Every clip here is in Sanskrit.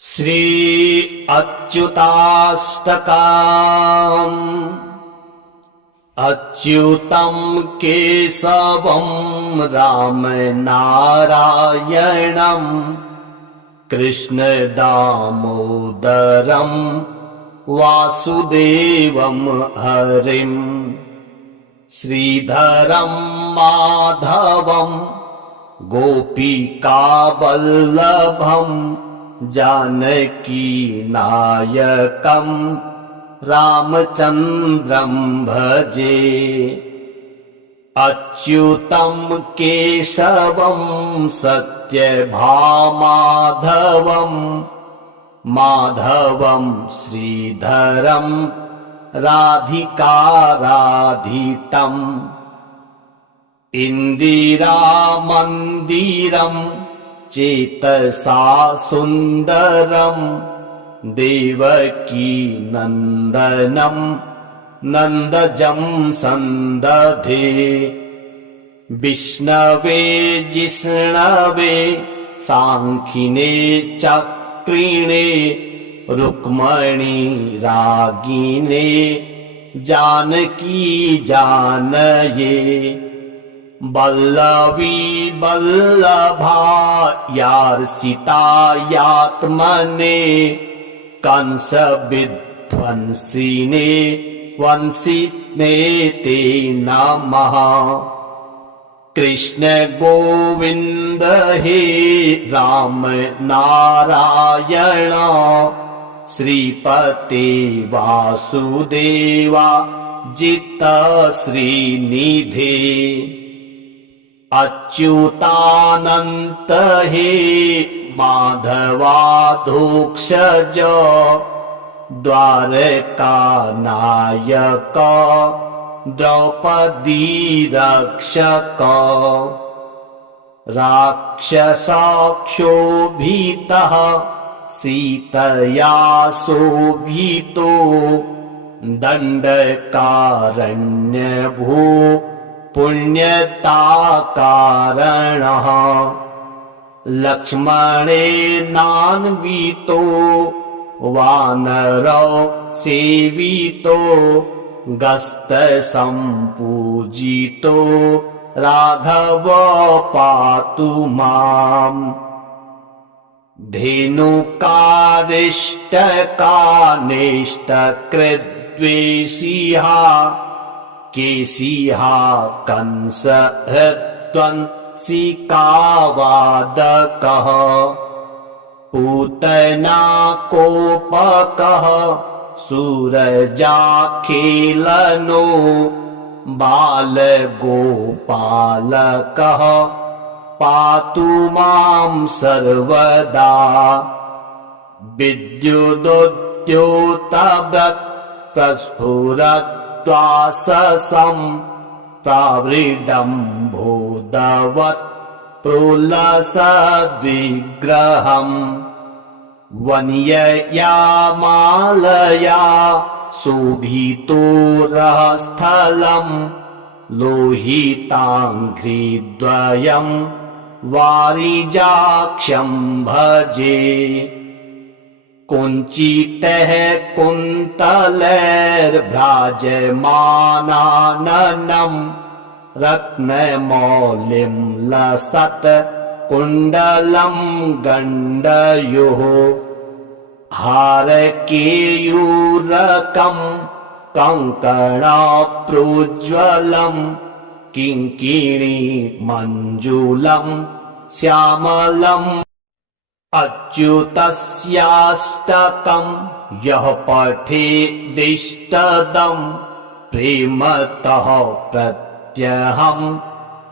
श्री अच्युताष्टकम्। अच्युतं केशवं राम नारायणं कृष्ण दामोदरं वासुदेवं हरिं श्रीधरं माधवं गोपिकावल्लभं जानकी नायकं रामचन्द्रं भजे। अच्युतं केशवं सत्यभामाधवं माधवं श्रीधरं राधिकाराधितम् इन्दिरामन्दिरं चेतसा सुन्दरं देवकी नन्दनं नन्दजं सन्दधे। विष्णवे जिष्णवे साङ्खिने चक्रिणे रुक्मणी रागिने जानकी जानये। वल्लवी वल्लभायार्चितायात्मने कंस विध्वंसिने वंशिने ते नमः। कृष्ण गोविन्द हे राम नारायण श्रीपते वासुदेवा जित श्रीनिधे। अच्युतानन्त हे माधवाधोक्षज द्वारकानायक द्रौपदी रक्षक। राक्षसक्षोभितः सीतया शोभितो दण्डकारण्यभो पुण्यताकारणः। लक्ष्मणेनान्वितो वानरो सेवितो गस्तसम्पूजितो राघव पातु माम्। धेनुकारिष्टकानिष्टकृद्वेषिः केशिहा कंस हृद्वंसिकावादकः पूतना कोपकः सूरजाखेलनो बालगोपालकः पातु मां सर्वदा। विद्युदुद्योतव्रत् प्रस्फुरद्वाससं प्रावृडम्भोदवत् प्रोलसद्विग्रहम्। वन्यया मालया शोभितो रहस्थलं लोहिताङ्घ्रिद्वयं वारिजाक्षं भजे। कुञ्चितैः कुन्तलैर्भ्राजमानाननं रत्नमौलिं लसत् कुण्डलं गण्डयोः। हारकेयूरकं कङ्कणप्रोज्ज्वलं किङ्किणी मञ्जुलं श्यामलम्। अच्युतस्याष्टकं यः पठेदिष्टदं प्रेमतः प्रत्यहं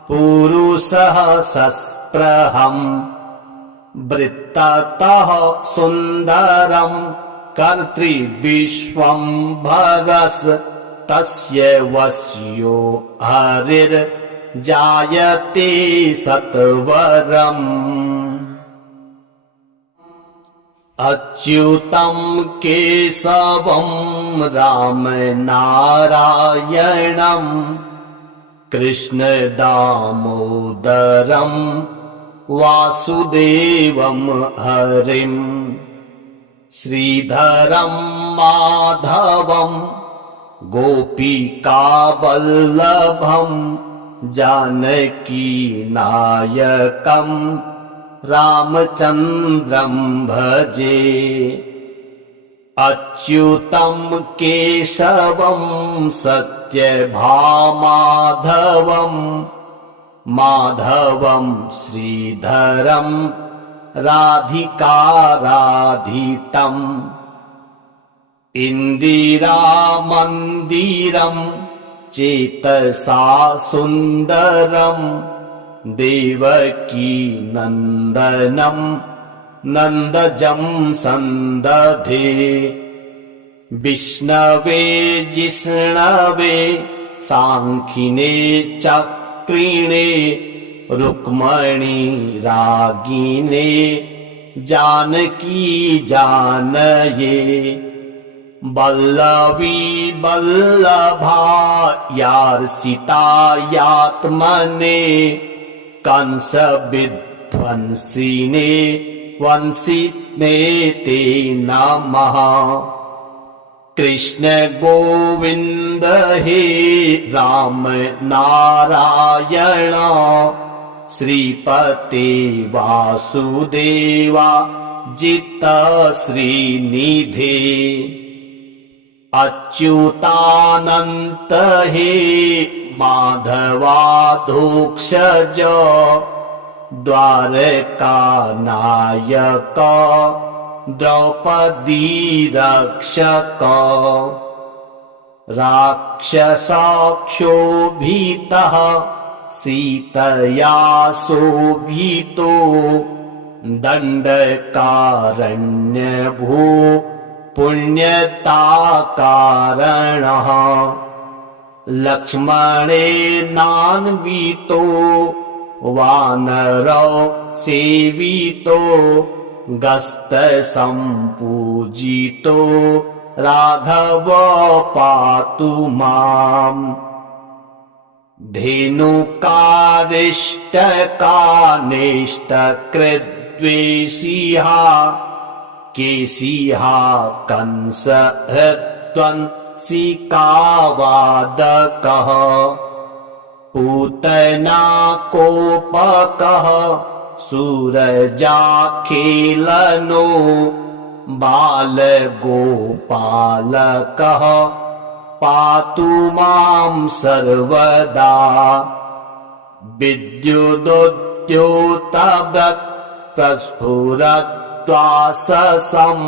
पुरुषः सस्पृहम्। वृत्ततः सुन्दरं कर्तृविश्वम्भरस् तस्य वश्यो हरिर्जायते सत्वरम्। अच्युतं केशवं राम नारायणं कृष्ण दामोदरं वासुदेवं हरिं श्रीधरं माधवं गोपिकावल्लभं जानकीनायकं रामचन्द्रं भजे। अच्युतं केशवं सत्यभामाधवं माधवं श्रीधरं राधिकाराधितम्। इन्दिरामन्दिरं चेतसा सुन्दरं देवकीनन्दनं नन्दजं सन्दधे। विष्णवे जिष्णवे साङ्खिने चक्रिणे रुक्मणी रागिने जानकी जानये। वल्लवी वल्लभायार्चितायात्मने कंस विध्वंसिने वंशिने ते नमः। कृष्ण गोविन्द हे राम नारायण श्रीपते वासुदेवा जित श्रीनिधे। अच्युतानन्त हे माधवाधोक्षज द्वारकानायक द्रौपदी रक्षक। राक्षसक्षोभितः सीतया शोभितो दण्डकारण्यभो पुण्यताकारणः। लक्ष्मणेनान्वितो वानरौ सेवितो गस्तसम्पूजितो राघव पातु माम्। धेनुकारिष्टकानिष्टकृद्वेषिः केशिः कंसहृद्वंशिकावादकः। पूतना कोपकः सूरजाखेलनो बालगोपालकः पातु मां सर्वदा। विद्युदुद्योतव्रत् प्रस्फुरद्वाससं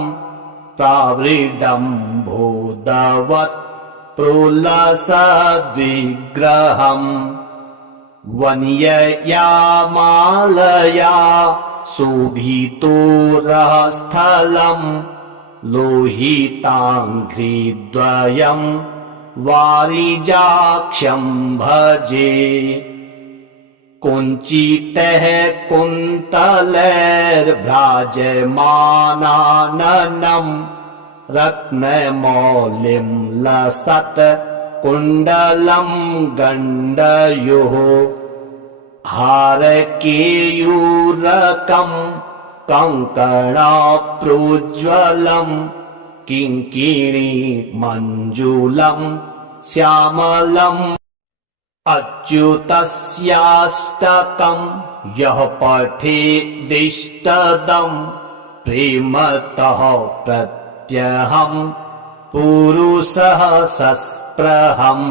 प्रावृडम्भोदवत् प्रोलसद्विग्रहम्। वन्यया मालया शोभितो रहस्थलं लोहिताङ्घ्रिद्वयं वारिजाक्षं भजे। कुञ्चितैः कुन्तलैर्भ्राजमानाननं रत्नमौलिं लसत् कुण्डलं गण्डयोः। हारकेयूरकं कङ्कणप्रोज्ज्वलं किङ्किणी मञ्जुलं श्यामलम्। अच्युतस्याष्टकं यः पठेदिष्टदं प्रेमतः प्रत्यहं पुरुषः सस्पृहम्।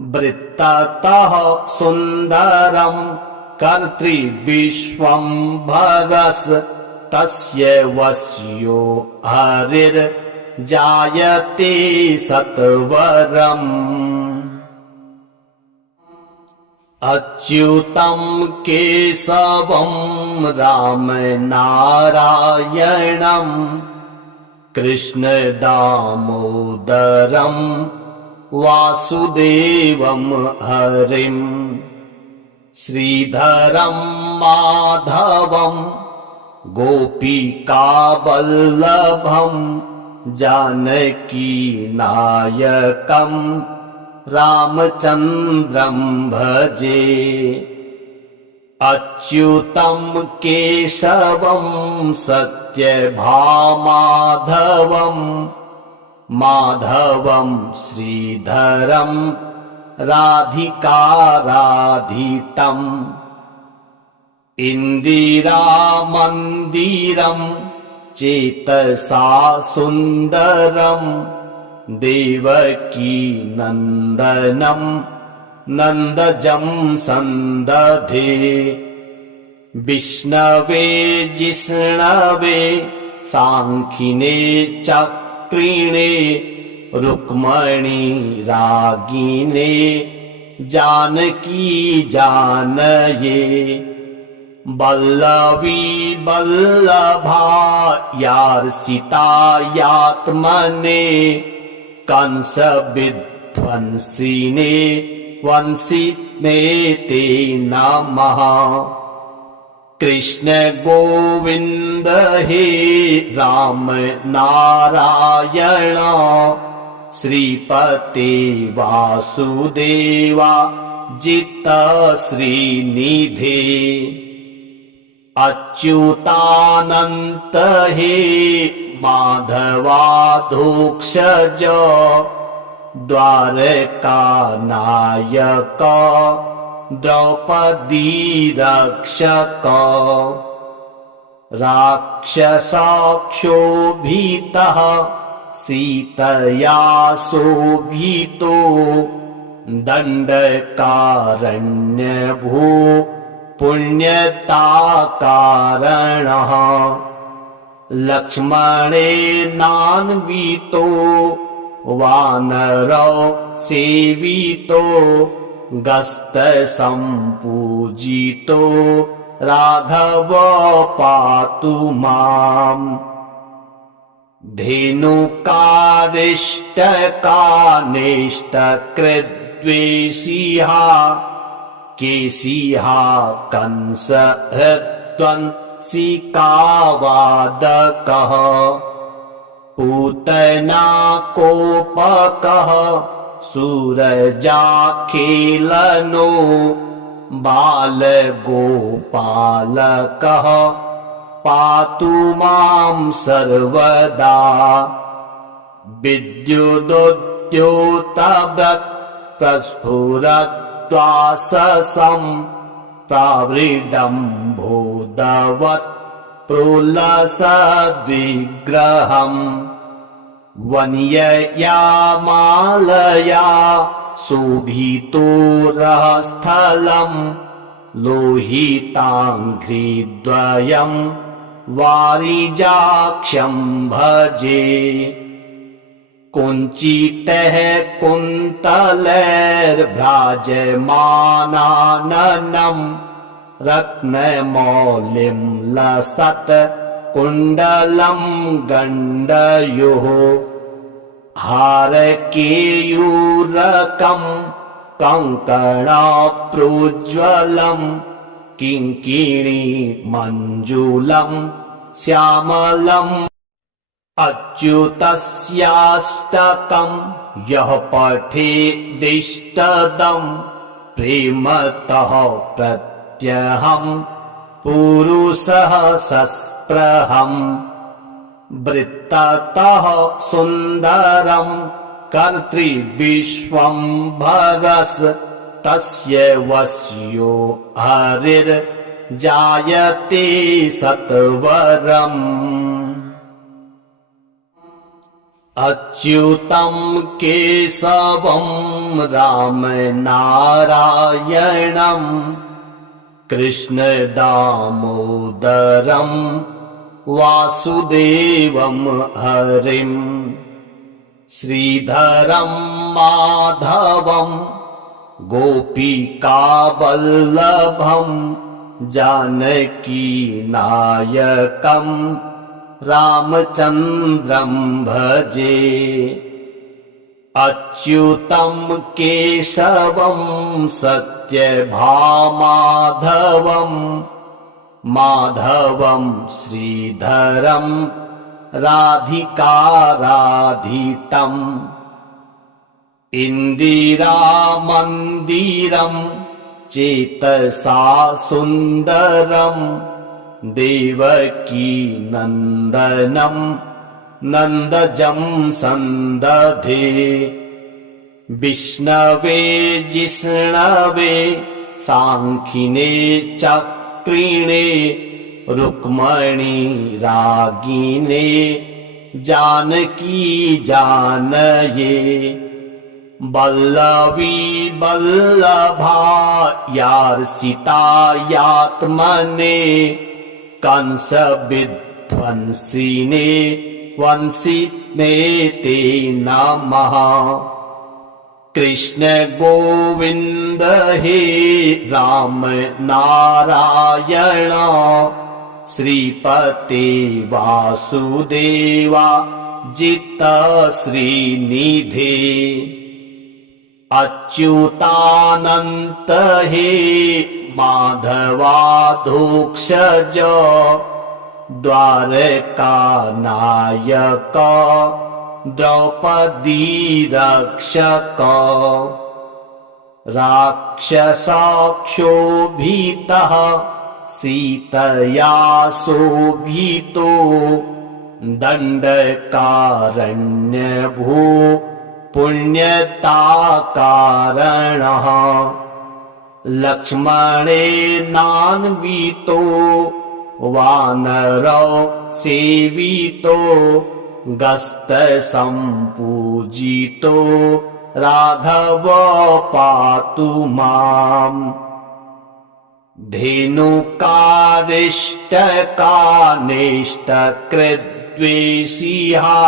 वृत्ततः सुन्दरं कर्तृविश्वम्भरस् तस्य वश्यो हरिर्जायते सत्वरम्। अच्युतं केशवं राम नारायणं कृष्ण दामोदरं वासुदेवं हरिं। श्रीधरं माधवं गोपिकावल्लभं जानकीनायकं रामचन्द्रं भजे। अच्युतं केशवं सत् सत्यभामाधवम् माधवम् श्रीधरम् राधिकाराधितम् इन्दिरामन्दिरम् चेतसा सुन्दरम् देवकी नन्दनम् नन्दजं सन्दधे विष्णवे जिष्णवे साङ्खिने चक्रिणे रुक्मणी रागिने जानकी जानये वल्लवी वल्लभायार्चितायात्मने कंस विध्वंसिने वंशिने ते नमः कृष्ण गोविन्द हे राम नारायण श्रीपते वासुदेवा जित श्रीनिधे अच्युतानन्त हे माधवाधोक्षज द्वारकानायक द्रौपदी रक्षक राक्षसक्षोभितः सीतया शोभितो दण्डकारण्यभो पुण्यताकारणः लक्ष्मणेनान्वितो वानरौ सेवितो गस्तसम्पूजितो राघव पातु माम् धेनुकारिष्टकानिष्टकृद्वेषिः केशिहा कंसहृद्वंशिकावादकः पूतना कोपकः सूरजाखेलनो बालगोपालकः पातु मां सर्वदा विद्युदुद्योतव्रत् प्रस्फुरद्वाससं प्रावृडम्भोदवत् प्रोलसद्विग्रहम् वन्यया मालया शोभितो रहस्थलम् लोहिताङ्घ्रिद्वयम् वारिजाक्षं भजे कुञ्चितैः कुन्तलैर्भ्राजमानाननम् रत्नमौलिं लसत् कुण्डलं गण्डयोः हारकेयूरकं कङ्कणप्रोज्ज्वलं किङ्किणी मञ्जुलं श्यामलम् अच्युतस्याष्टकं यः पठेदिष्टदं प्रेमतः प्रत्यहं पुरुषः सस्पृहम् वृत्ततः सुन्दरं कर्तृविश्वम्भरस् तस्य वश्यो हरिर्जायते सत्वरम् अच्युतं केशवं राम नारायणं कृष्ण दामोदरं वासुदेवं हरिं श्रीधरं माधवं गोपिकावल्लभं जानकीनायकं रामचन्द्रं भजे अच्युतं केशवं सत्यभामाधवं माधवं श्रीधरं राधिकाराधितम् इन्दिरामन्दिरं चेतसा सुन्दरं देवकी नन्दनं नन्दजं सन्दधे विष्णवे जिष्णवे सांख्यिने चक्रिणे रुक्मणी रागिने जानकी जानये वल्लवी वल्लभायार्चितायात्मने कंस विध्वंसिने वंशिने ते नमः कृष्ण गोविंद हे राम नारायण श्रीपते वासुदेवा जित श्रीनिधे अच्युतानंत हे माधवाधोक्षज द्वारका नायक द्रौपदी रक्षक राक्षसक्षोभितः सीतया शोभितो दण्डकारण्यभू पुण्यताकारणः लक्ष्मणेनान्वितो वानरो सेवितो गस्तसम्पूजितो राघव पातु माम् धेनुकारिष्टकानिष्टकृद्वेषिहा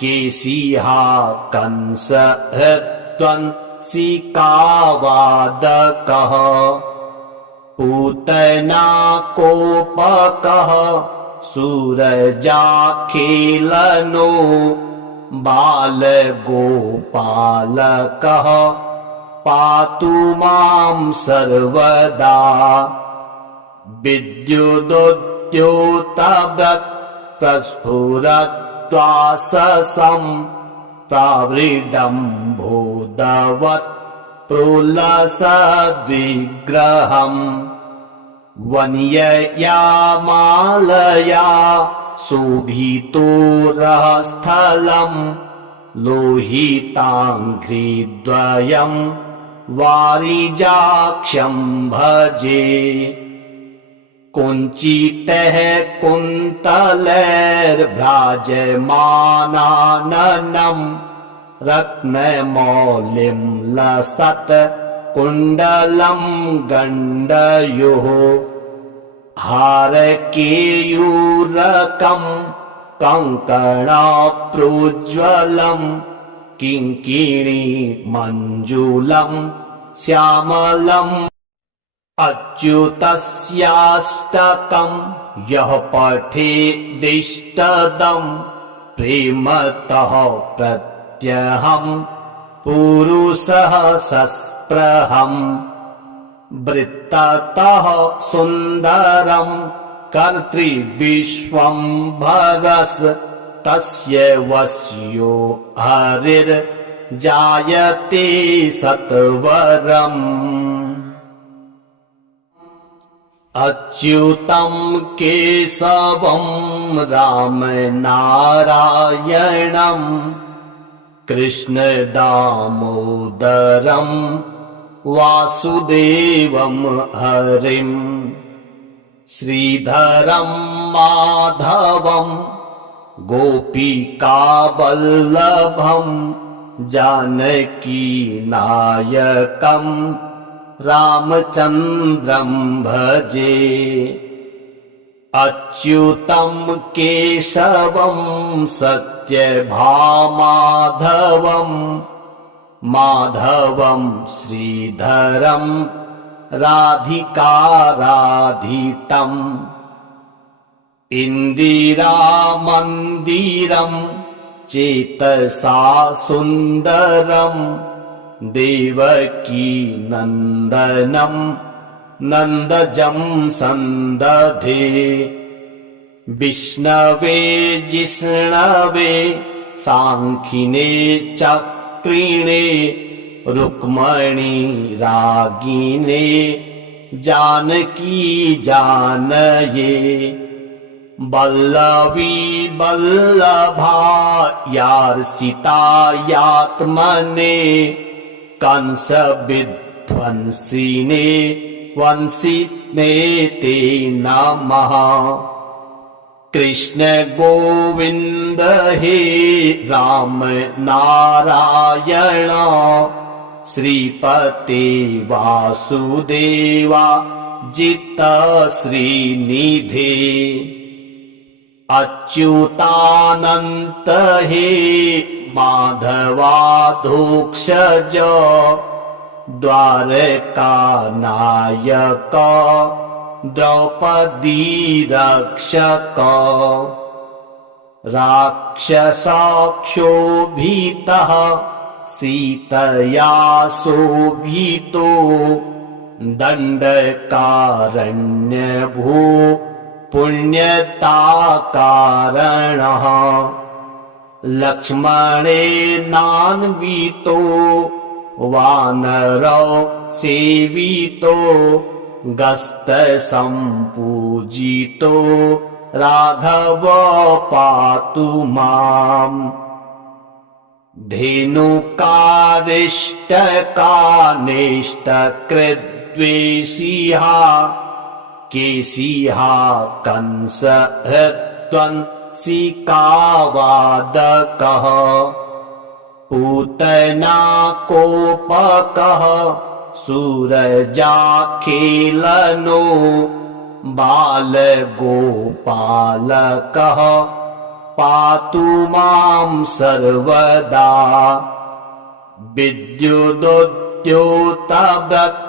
केशिहा कंसहृद्वंशिकावादकः पूतना कोपकः सूरजाखेलनो बालगोपालकः पातु मां सर्वदा विद्युदुद्योतव्रत् प्रस्फुरद्वाससं प्रावृडम्भोदवत् प्रोलसद्विग्रहम् वन्यया मालया शोभितो रहस्थलम् लोहिताङ्घ्रिद्वयम् वारिजाक्षं भजे कुञ्चितः कुन्तलैर्भ्राजमानाननं रत्नमौलिं लसत् कुण्डलं गण्डयोः हारकेयूरकं कङ्कणप्रोज्ज्वलं किङ्किणी मञ्जुलं श्यामलम् अच्युतस्याष्टकं यः पठेदिष्टदं प्रेमतः प्रत्यहं पुरुषः सस्पृहम् वृत्ततः सुन्दरं कर्तृविश्वम्भरस् तस्य वश्यो हरिर्जायते सत्वरम् अच्युतं केशवं राम नारायणं कृष्ण दामोदरं वासुदेवं हरिं श्रीधरं माधवं गोपिकावल्लभं जानकीनायकं रामचन्द्रं भजे अच्युतं केशवं सत्यभामाधवं माधवं श्रीधरं राधिकाराधितम् इन्दिरामन्दिरं चेतसा सुन्दरं देवकी नन्दनं नन्दजं सन्दधे विष्णवे जिष्णवे सांख्यिने चक्रिणे रुक्मणी रागिने जानकी जानये वल्लवी वल्लभायार्चितायात्मने कंस विध्वंसिने वंशिने ते नमः। कृष्ण गोविंद हे राम नारायण श्रीपते वासुदेवा जित श्रीनिधे अच्युतानंत हे माधवाधोक्षज द्वारकानायक द्रौपदी रक्षक राक्षसक्षोभितः सीतया शोभितो दण्डकारण्यभो पुण्यताकारणः लक्ष्मणेनान्वितो वानरौ सेवितो गस्तसम्पूजितो राघव पातु माम्। धेनुकारिष्टकानिष्टकृद्वेषिहा केशिहा कंसहृद्वंशिकावादकः पूतना कोपकः सूरजाखेलनो बालगोपालकः पातु मां सर्वदा। विद्युदुद्योतव्रत्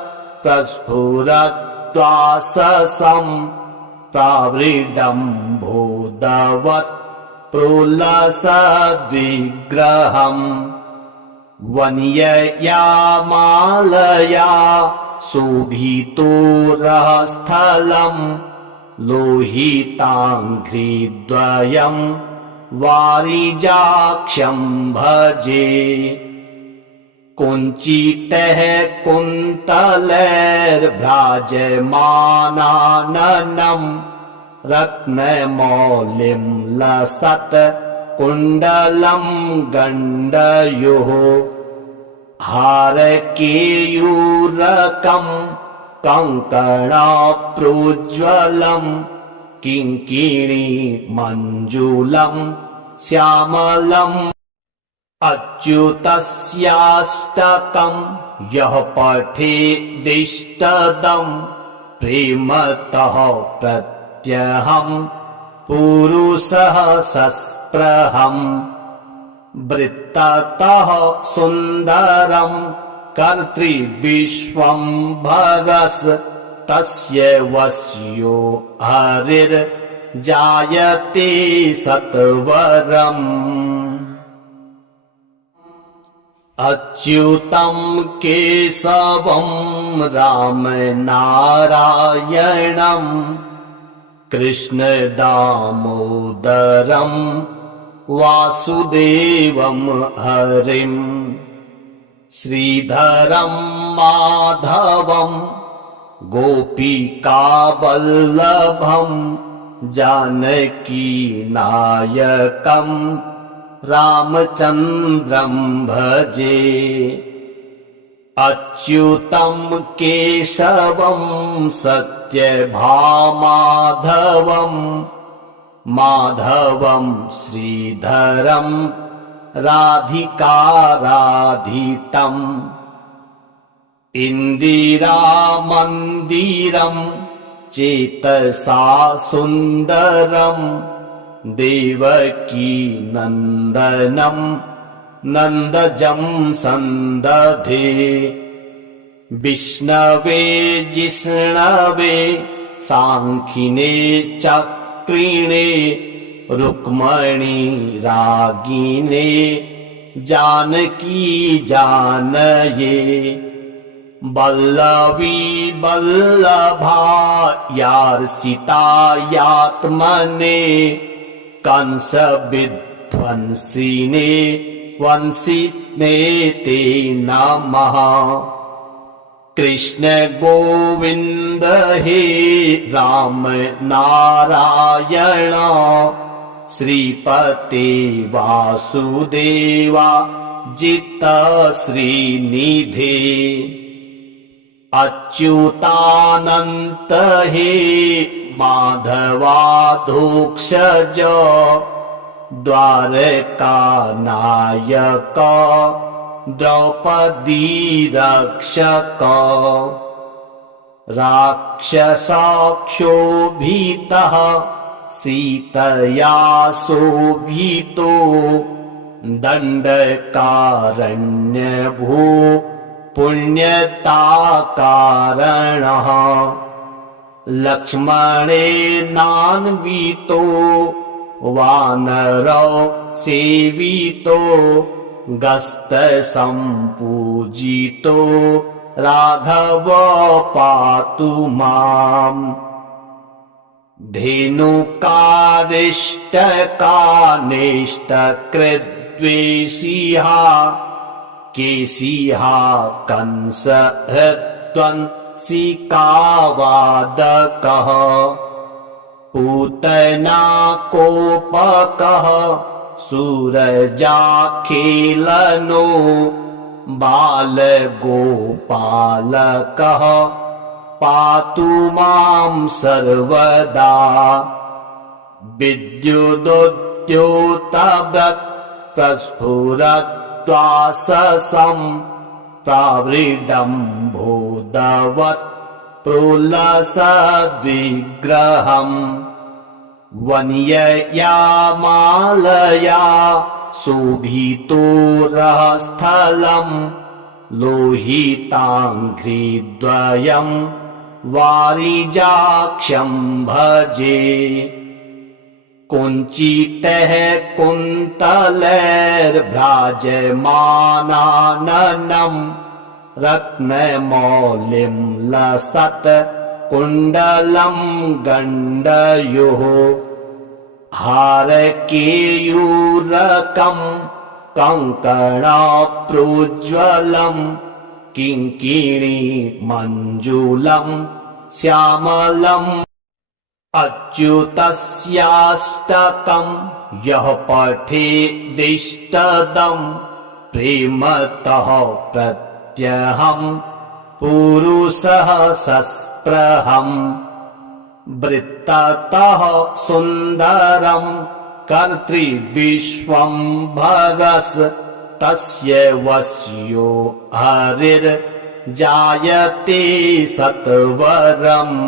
प्रस्फुरद्वाससं प्रावृडम्भोदवत् प्रोलसद्विग्रहम् वन्यया मालया शोभितोरस्थलम् लोहिताङ्घ्रिद्वयम् वारिजाक्षं भजे। कुञ्चितैः कुन्तलैर्भ्राजमानाननम् रत्नमौलिं लसत् कुण्डलं गण्डयोः हारकेयूरकं कङ्कणप्रोज्ज्वलं किङ्किणी मञ्जुलं श्यामलम् अच्युतस्याष्टकं यः पठेदिष्टदं प्रेमतः प्रत्यहं पुरुषः सस्पृहम् वृत्ततः सुन्दरं कर्तृविश्वम्भरस् तस्य वश्यो हरिर्जायते सत्वरम्। अच्युतं केशवं रामनारायणं कृष्ण दामोदरं वासुदेवं हरिं श्रीधरं माधवं गोपिकावल्लभं जानकीनायकं रामचन्द्रं भजे। अच्युतं केशवं सत्यभामाधवं माधवं श्रीधरं राधिकाराधितम् इन्दिरामन्दिरं चेतसा सुन्दरं देवकी नन्दनं नन्दजं सन्दधे। विष्णवे जिष्णवे सांख्यिने चक्रिणे रुक्मणी रागिने जानकी जानये वल्लवी वल्लभायार्चितायात्मने कंस विध्वंसिने वंशिने ते नमः। कृष्ण गोविंद हे राम नारायण श्रीपते वासुदेवा जित श्रीनिधे अच्युतानंत हे माधवाधोक्षज द्वारका नायक द्रौपदी रक्षक राक्षसक्षोभितः सीतया शोभितो दण्डकारण्यभू पुण्यताकारणः लक्ष्मणेनान्वितो वानरौ सेवितो गस्तसम्पूजितो राघव पातु माम् धेनुकारिष्टकानिष्टकृद्वेषिहा केशिहा कंसहृद्वंसिकावादकः पूतना कोपकः सूरजाखेलनो बालगोपालकः पातु मां सर्वदा विद्युदुद्योतव्रत् प्रस्फुरद्वाससं प्रावृडम्भोदवत् प्रोलसद्विग्रहम् वन्यया मालया शोभितोरस्थलम् लोहिताङ्घ्रिद्वयम् वारिजाक्षं भजे कुञ्चितैः कुन्तलैर्भ्राजमानाननं रत्नमौलिं लसत् कुण्डलं गण्डयोः हारकेयूरकं कङ्कणप्रोज्ज्वलं किङ्किणी मञ्जुलं श्यामलम् अच्युतस्याष्टकं यः पठेदिष्टदं प्रेमतः प्रत्यहं पुरुषः सस्पृहम् वृत्ततः सुन्दरं कर्तृविश्वम्भरस् तस्य वश्यो हरिर्जायते सत्वरम्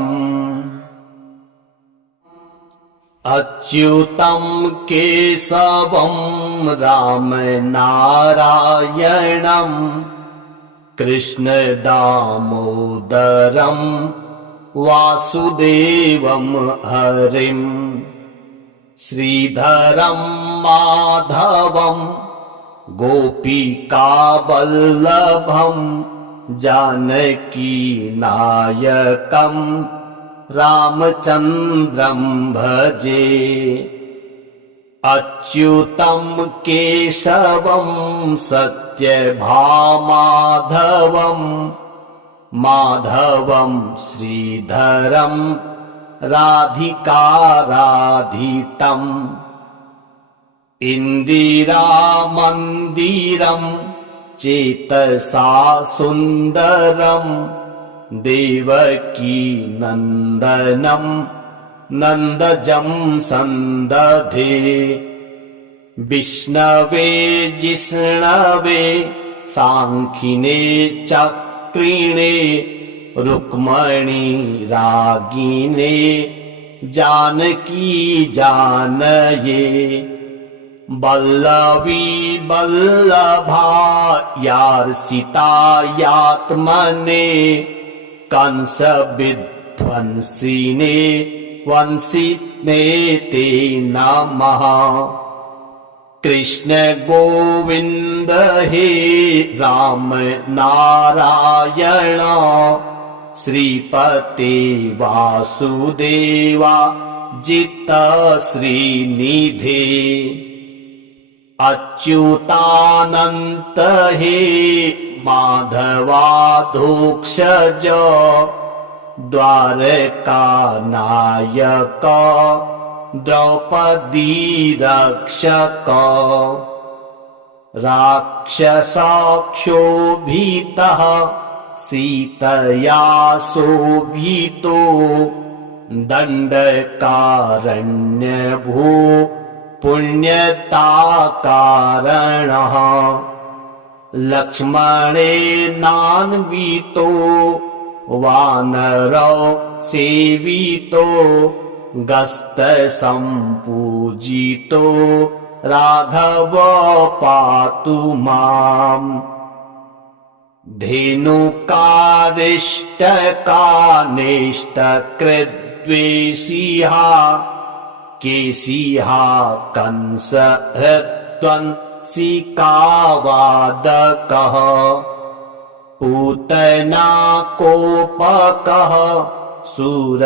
अच्युतं केशवं राम नारायणं कृष्ण दामोदरं वासुदेवं हरिं श्रीधरं माधवं गोपिकावल्लभं जानकीनायकं रामचन्द्रं भजे अच्युतं केशवं सत्यभामाधवं माधवं श्रीधरं राधिकाराधितम् इन्दिरामन्दिरं चेतसा सुन्दरं देवकी नन्दनं नन्दजं सन्दधे विष्णवे जिष्णवे सांखिने चक्रिणे रुक्मणी रागिने जानकी जानये वल्लवी वल्लभायार्चितायात्मने कंस विध्वंसिने वंसिने ते नमः कृष्ण गोविंद हे राम नारायण श्रीपते वासुदेवा जित श्रीनिधे अच्युतानंत हे माधवाधोक्षज द्वारकानायक द्रौपदी रक्षक राक्षसाक्षोभितः सीतया शोभितो दण्डकारण्यभू पुण्यताकारणः लक्ष्मणेनान्वितो वानरौ सेवितो गस्तसम्पूजितो राघव पातु माम् धेनुकारिष्टकानिष्टकृद्वेषिहा केशिहा कंसहृद्वंसिकावादकः पूतना कोपकः सूरजाखेलनो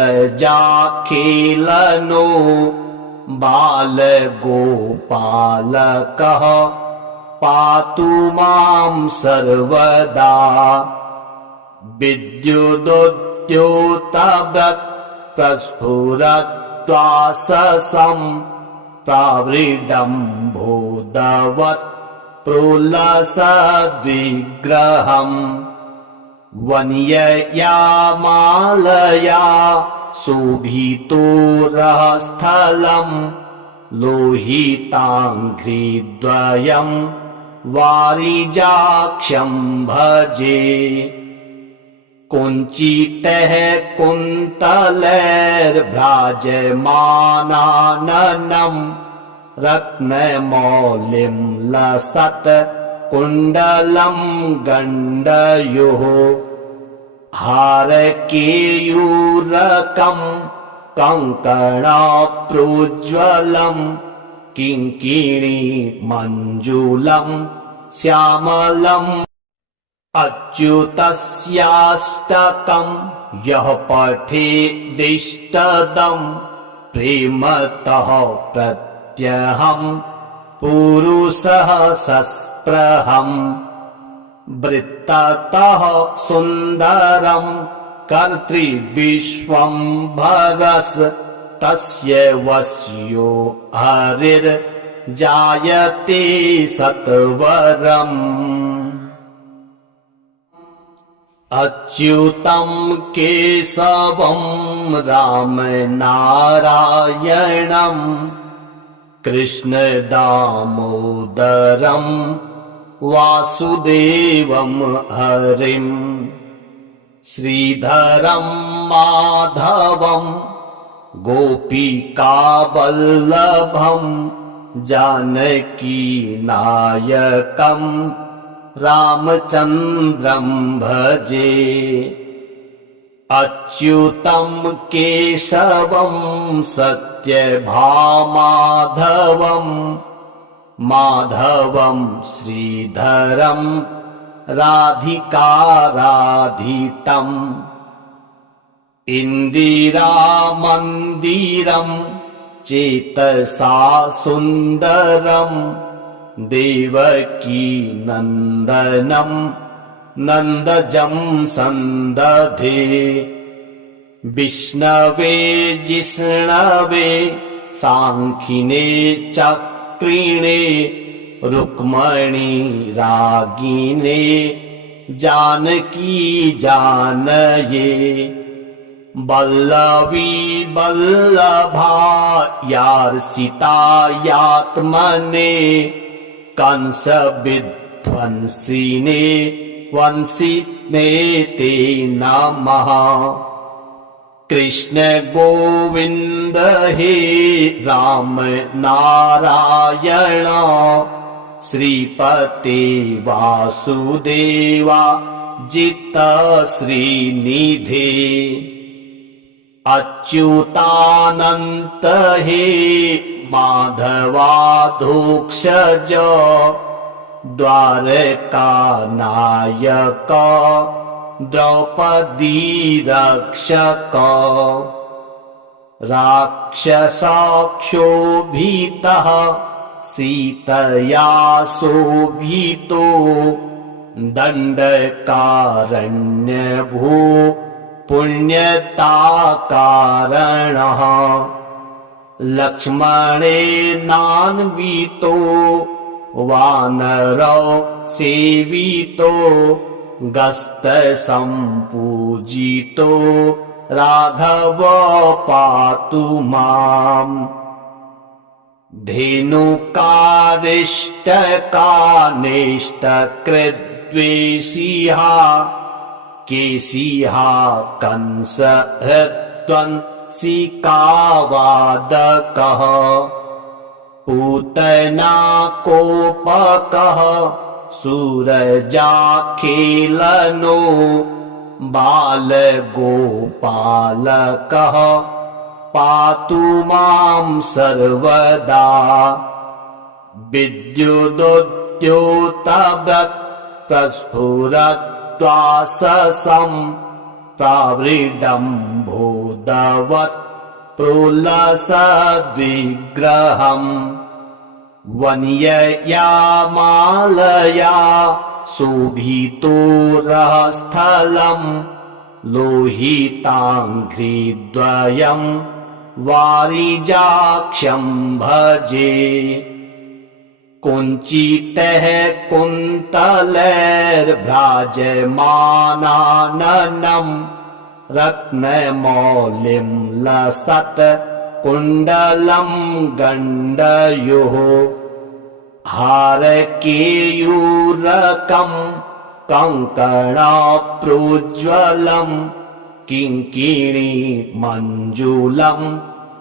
बालगोपालकः पातु मां सर्वदा विद्युदुद्योतव्रत् प्रस्फुरद्वाससं प्रावृडम्भोदवत् प्रोलसद्विग्रहम् वन्यया मालया शोभितो रहस्थलम् लोहिताङ्घ्रिद्वयम् वारिजाक्षं भजे कुञ्चितैः कुन्तलैर्भ्राजमानाननम् रत्नमौलिं लसत् कुण्डलं गण्डयोः हारकेयूरकं कङ्कणाप्रोज्ज्वलं किङ्किणी मञ्जुलं श्यामलम् अच्युतस्याष्टकं यः पठेदिष्टदं प्रेमतः प्रत्यहं पुरुषः सस्पृहम् वृत्ततः सुन्दरं कर्तृविश्वम्भरस् तस्य वश्यो हरिर्जायते सत्वरम् अच्युतं केशवं रामनारायणं कृष्णदामोदरं वासुदेवं हरिं श्रीधरं माधवं गोपिकावल्लभं जानकीनायकं रामचन्द्रं भजे अच्युतं केशवं सत्यभामाधवं माधवं श्रीधरं राधिकाराधितम् इन्दिरामन्दिरं चेतसा सुन्दरं देवकी नन्दनं नन्दजं सन्दधे विष्णवे जिष्णवे साङ्खिने चक्रिणे रुक्मणी रागिने जानकी जानये वल्लवी वल्लभायार्चितायात्मने कंस विध्वंसिने वंसिने ते नमः कृष्ण गोविंद हे राम नारायण श्रीपते वासुदेवा जित श्रीनिधे अच्युतानंत हे माधवाधोक्षज द्वारकानायक द्रौपदी रक्षक राक्षसाक्षोभितः सीतया शोभितो दण्डकारण्यभू पुण्यताकारणः लक्ष्मणेनान्वितो वानरो सेवितो गस्तसम्पूजितो राघव पातु माम् धेनुकारिष्टकानिष्टकृद्वेषिः केशिः कंसहृद्वंसिकावादकः पूतना कोपकः सूरजाखेलनो बालगोपालकः पातु मां सर्वदा विद्युदुद्योतव्रत् प्रस्फुरद्वाससं प्रावृडम्भोदवत् प्रोलसद्विग्रहम् वन्यया मालया शोभितोरस्थलम् लोहिताङ्घ्रिद्वयम् वारिजाक्षं भजे कुञ्चितैः कुन्तलैर्भ्राजमानाननम् रत्नमौलिं लसत् कुण्डलं गण्डयोः हारकेयूरकं कङ्कणप्रोज्ज्वलम् किङ्किणी मञ्जुलं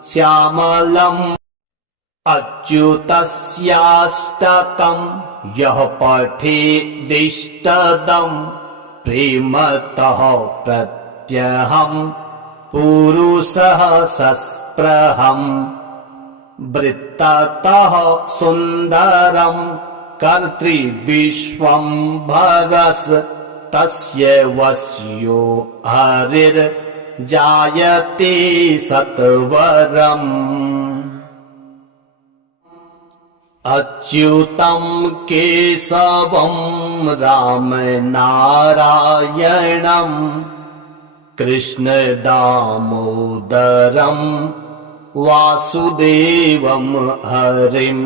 श्यामलम् अच्युतस्याष्टकं यः पठेदिष्टदं प्रेमतः प्रत्यहं पुरुषः सस्पृहम् वृत्ततः सुन्दरं कर्तृविश्वम्भरस् तस्य वश्यो हरिर्जायते सत्वरम् अच्युतं केशवं रामनारायणं कृष्णदामोदरं वासुदेवं हरिं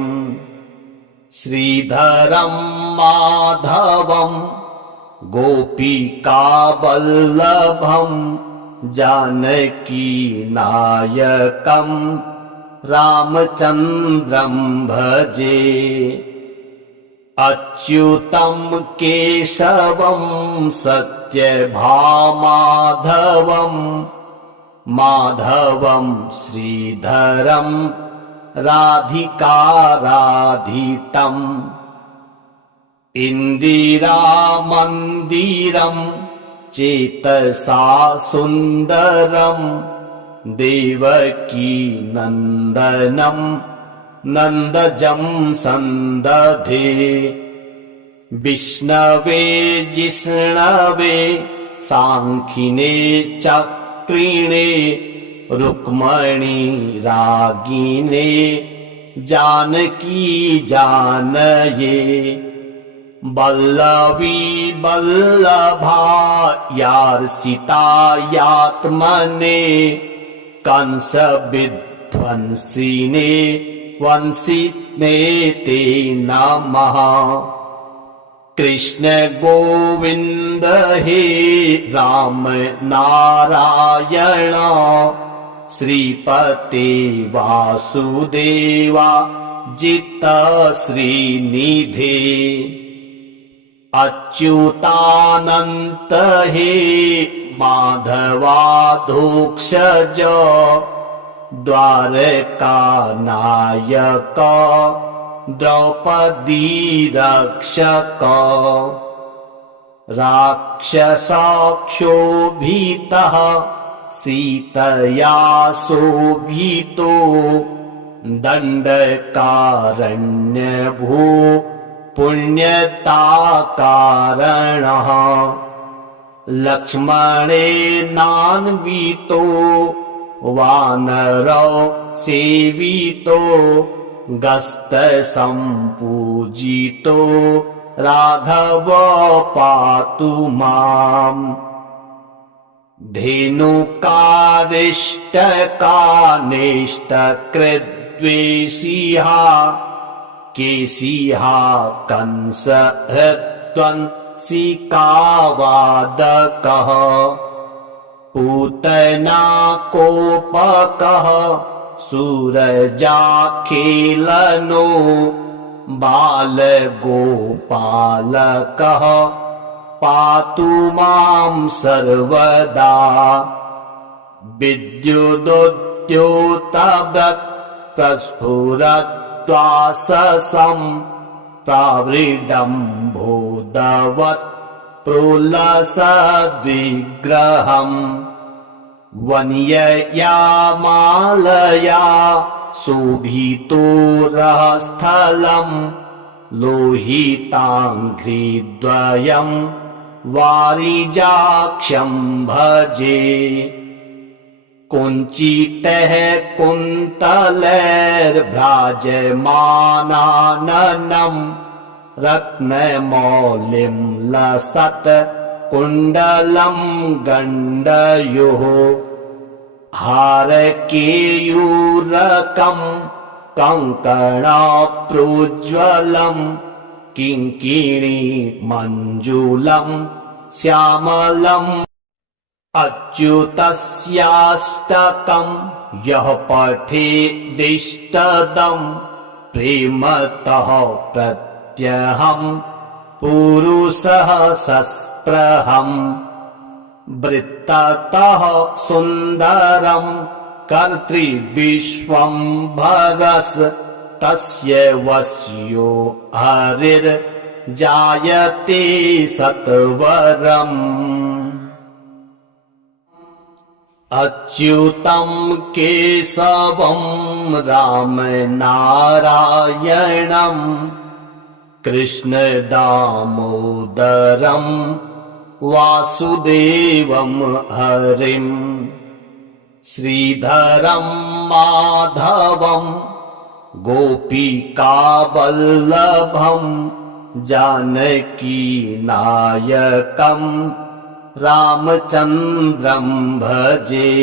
श्रीधरं माधवं गोपिकावल्लभं जानकीनायकं रामचन्द्रं भजे अच्युतं केशवं सत्यभामाधवं माधवं श्रीधरं राधिकाराधितम् इन्दिरामन्दिरं चेतसा सुन्दरं देवकीनन्दनं नन्दजं सन्दधे विष्णवे जिष्णवे साङ्खिने चक्रिणे रुक्मणी रागिने जानकी जानये वल्लवी वल्लभायार्चितायात्मने कंसविध्वंसिने वंसिने ते नमः कृष्ण गोविन्द हे राम नारायण श्रीपते वासुदेवा जित श्रीनिधे अच्युतानन्त हे माधवाधोक्षज द्वारकानायक द्रौपदी रक्षक राक्षसक्षोभितः सीतया शोभितो दण्डकारण्यभू पुण्यताकारणः लक्ष्मणेनान्वितो वानरो सेवितो गस्तसम्पूजितो राघव पातु माम्। धेनुकारिष्टकानिष्टकृद्वेषिः केशिः कंसहृद्वंशिकावादकः पूतना कोपकः सूरजाखेलनो बालगोपालकः पातु मां सर्वदा। विद्युदुद्योतव्रत् प्रस्फुरद्वाससं प्रावृडम्भोदवत् प्रोलसद्विग्रहम् वन्यया मालया शोभितोरस्थलम् लोहिताङ्घ्रिद्वयम् वारिजाक्षं भजे। कुञ्चितैः कुन्तलैर्भ्राजमानाननम् रत्नमौलिं लसत् कुण्डलं गण्डयोः हारकेयूरकम् कङ्कणप्रोज्ज्वलम् किङ्किणी मञ्जुलम् श्यामलम् अच्युतस्याष्टकम् यः पठेदिष्टदम् प्रेमतः प्रत्यहम् पुरुषः सस्पृहम् वृत्ततः सुन्दरम् कर्तृविश्वम्भरस् तस्य वश्यो हरिर्जायते सत्वरम्। अच्युतं केशवं रामनारायणं कृष्णदामोदरं वासुदेवं हरिं श्रीधरं माधवं गोपिकावल्लभं जानकीनायकं रामचन्द्रं भजे।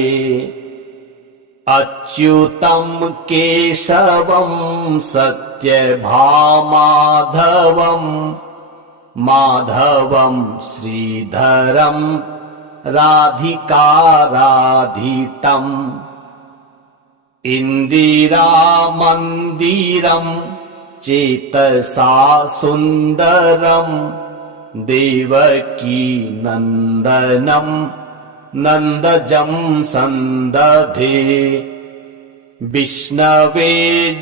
अच्युतं केशवं सत्यभामाधवं माधवं श्रीधरं राधिकाराधितम् इन्दिरामन्दिरं चेतसा सुन्दरं देवकी नन्दनं नन्दजं सन्दधे। विष्णवे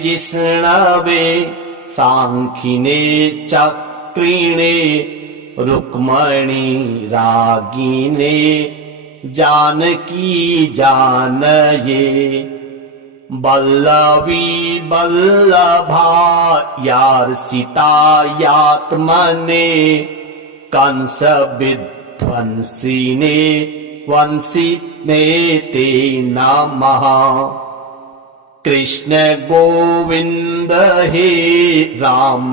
जिष्णवे सांखिने चक्रिणे रुक्मणी रागिने जानकी जानये। वल्लवी वल्लभायार्चितायात्मने कंसविध्वंसिने वंशिने ते नमः। कृष्ण गोविन्द हे राम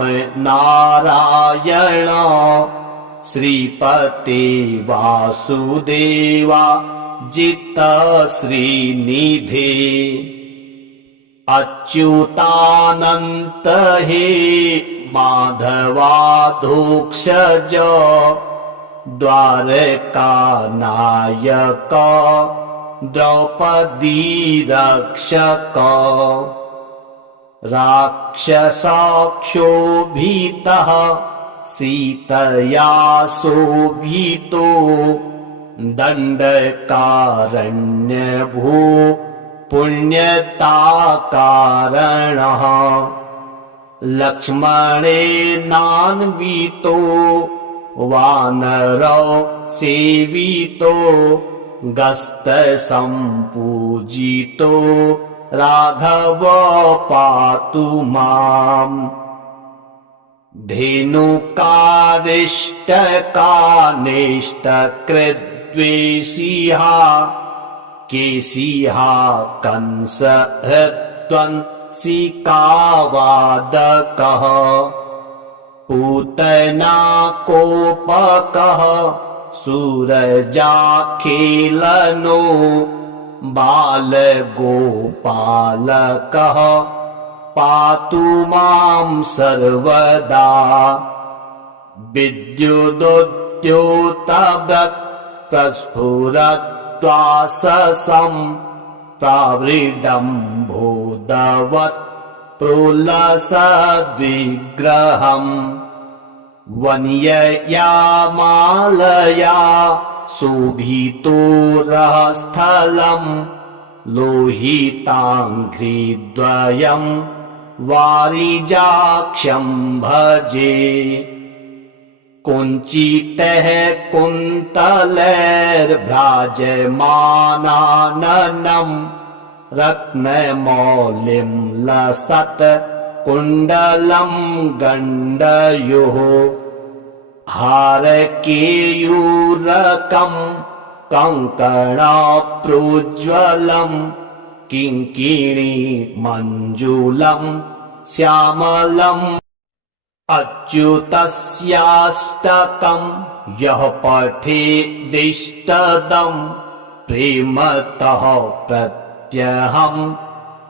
नारायण श्रीपते वासुदेवा जित श्रीनिधे। अच्युतानन्त हे माधवाधोक्षज द्वारकानायक द्रौपदी रक्षक। राक्षसक्षोभितः सीतया शोभितो दण्डकारण्यभू पुण्यताकारणः। लक्ष्मणेनान्वितो वानरौ सेवितो गस्तसम्पूजितो राघव पातु माम्। धेनुकारिष्टकानिष्टकृद्वेषिः केशिः कंसहृद्वंशिकावादकः पूतना कोपकः सूरजाखेलनो बालगोपालकः पातु मां सर्वदा विद्युदुद्योतव्रत् प्रस्फुरद्वाससं प्रावृडम्भोदवत् प्रोलसद्विग्रहम् वन्यया मालया शोभितोरस्थलम् लोहिताङ्घ्रिद्वयम् वारिजाक्षं भजे कुञ्चितैः कुन्तलैर्भ्राजमानाननं रत्नमौलिं लसत् कुण्डलं गण्डयोः हारकेयूरकं कङ्कणप्रोज्ज्वलं किङ्किणी मञ्जुलं श्यामलम् अच्युतस्याष्टकं यः पठेदिष्टदं प्रेमतः प्रत्यहं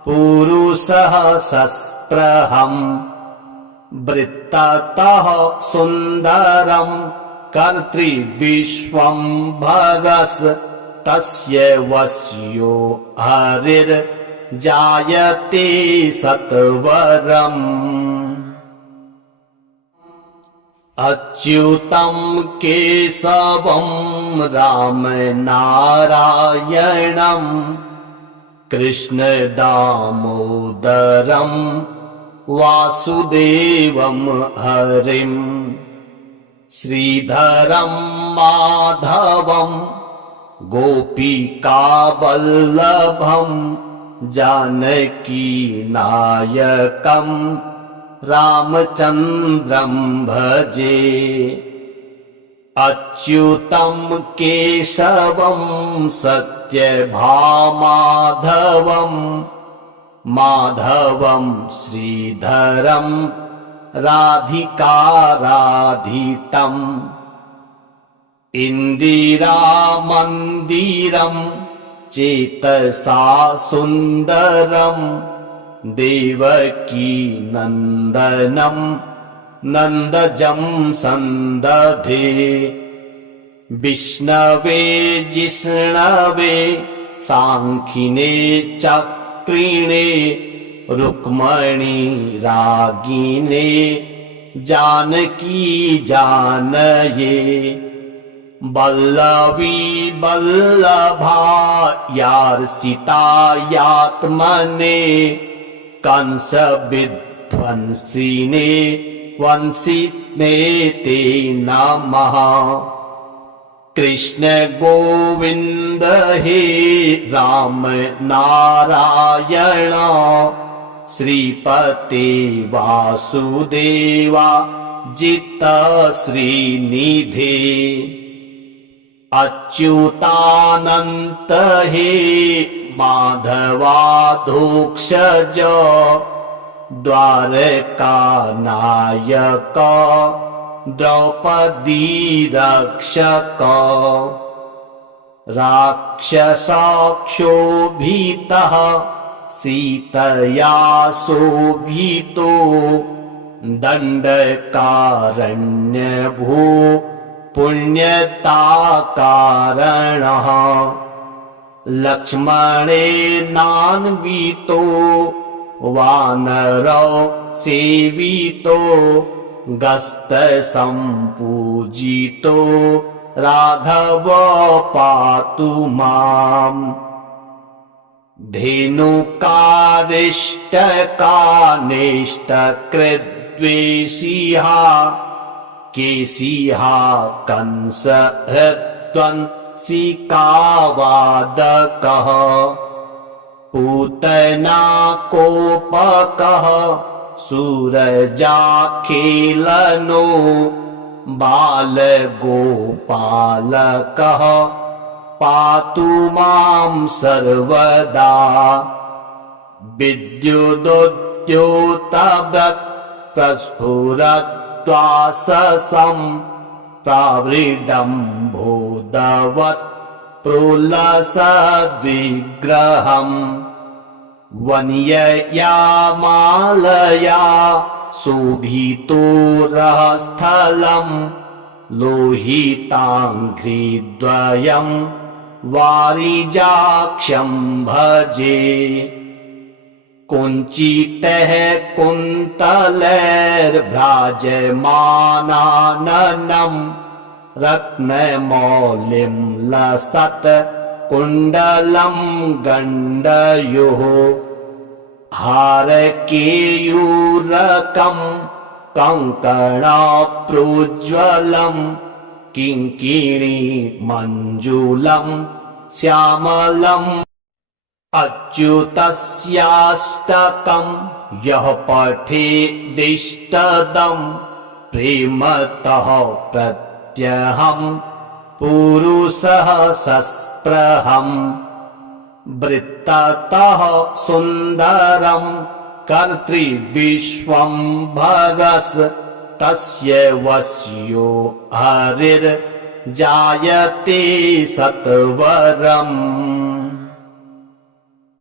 पुरुषः सस्पृहम् वृत्ततः सुन्दरं कर्तृविश्वम्भरस् तस्य वश्यो हरिर्जायते सत्वरम् अच्युतं केशवं रामनारायणं कृष्णदामोदरं वासुदेवं हरिं श्रीधरं माधवं गोपिकावल्लभं जानकीनायकं रामचन्द्रं भजे अच्युतं केशवं सत्यभामाधवं माधवं श्रीधरं राधिकाराधितम् इन्दिरामन्दिरं चेतसा सुन्दरं देवकी नन्दनं नन्दजं सन्दधे विष्णवे जिष्णवे साङ्खिने चक्रिणे रुक्मणी रागिने जानकी जानये वल्लवी वल्लभायार्चितायात्मने कंस विध्वंसिने वंशिने ते नमः कृष्ण गोविन्द हे राम नारायण श्रीपते वासुदेवा जित श्रीनिधे अच्युतानन्त हे माधवाधोक्षज द्वारकानायक द्रौपदी रक्षक राक्षसक्षोभितः सीतया शोभितो दण्डकारण्यभो पुण्यताकारणः लक्ष्मणेनान्वितो वानरौ सेवितो गस्तसम्पूजितो राघव पातु माम् धेनुकारिष्टकानिष्टकृद्वेषिः केशिः कंसहृद्वंशिकावादकः पूतना कोपकः सूरजाखेलनो बालगोपालकः पातु मां सर्वदा विद्युदुद्योतव्रत् प्रस्फुरत् प्रद्वाससं प्रावृडम्भोदवत् प्रोलसद्विग्रहम् वन्यया मालया शोभितोरस्थलम् लोहिताङ्घ्रिद्वयम् वारिजाक्षं भजे कुञ्चितैः कुन्तलैर्भ्राजमानाननम् रत्नमौलिं लसत् कुण्डलं गण्डयोः हारकेयूरकं कङ्कणप्रोज्ज्वलं किङ्किणी मञ्जुलं श्यामलम् अच्युतस्याष्टकं यः पठेदिष्टदं प्रेमतः प्रत्यहं पुरुषः सस्पृहम् वृत्ततः सुन्दरं कर्तृविश्वम्भरस् तस्य वश्यो हरिर्जायते सत्वरम्।